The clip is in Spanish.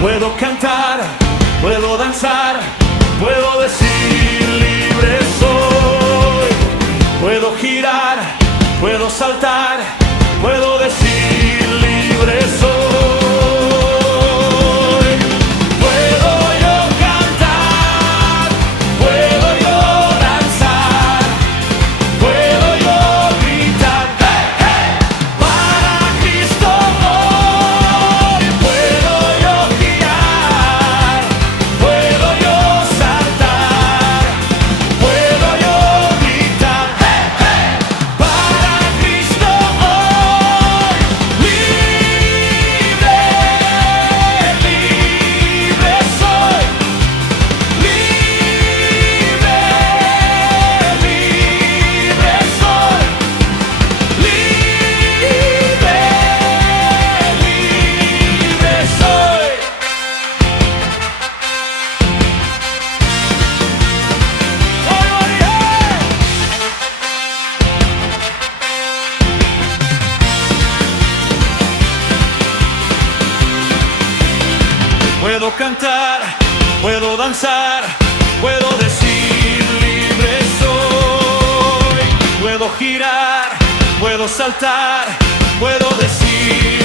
Puedo cantar, puedo danzar, puedo decir libre soy. Puedo girar, puedo saltar, puedo decir libre soy. Puedo yo cantar, puedo yo danzar, puedo yo gritar, ¡hey, hey! Para Cristo voy. Puedo yo girar, puedo yo saltar, puedo yo gritar, ¡hey, hey! Para Cristo voy. Libre, libre soy. Libre, libre soy. Libre, libre soy. ¡Soy María! Puedo cantar, puedo danzar, puedo decir libre soy. Puedo girar, puedo saltar, puedo decir